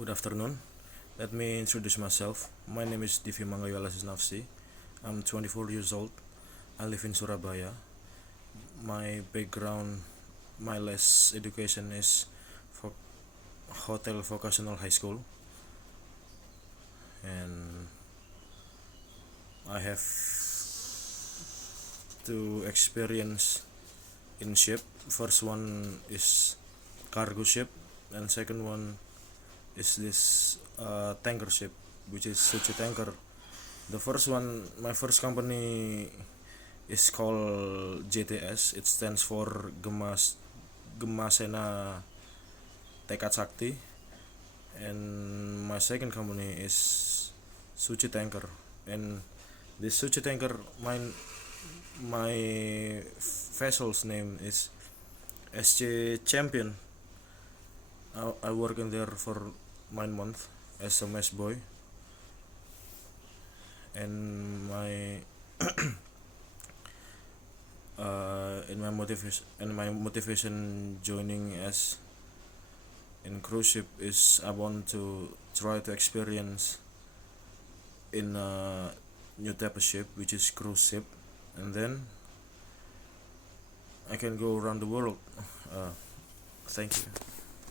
Good afternoon. Let me introduce myself. My name is Diefy Manggayu alias Nafsi. I'm 24 years old. I live in Surabaya. My background, my last education is for Hotel Vocational High School, and I have two experience in ship. First one is cargo ship, and second one is this tanker ship, which is such tanker. The first one, my first company is called JTS. It stands for Gemasena Tekad Sakti, and my second company is Suci Tanker. And this Suci Tanker, my vessel's name is SC Champion. I work in there for 9 months as a mess boy, and my my motivation joining as in cruise ship is I want to try to experience in a new type of ship, which is cruise ship, and then I can go around the world. Thank you.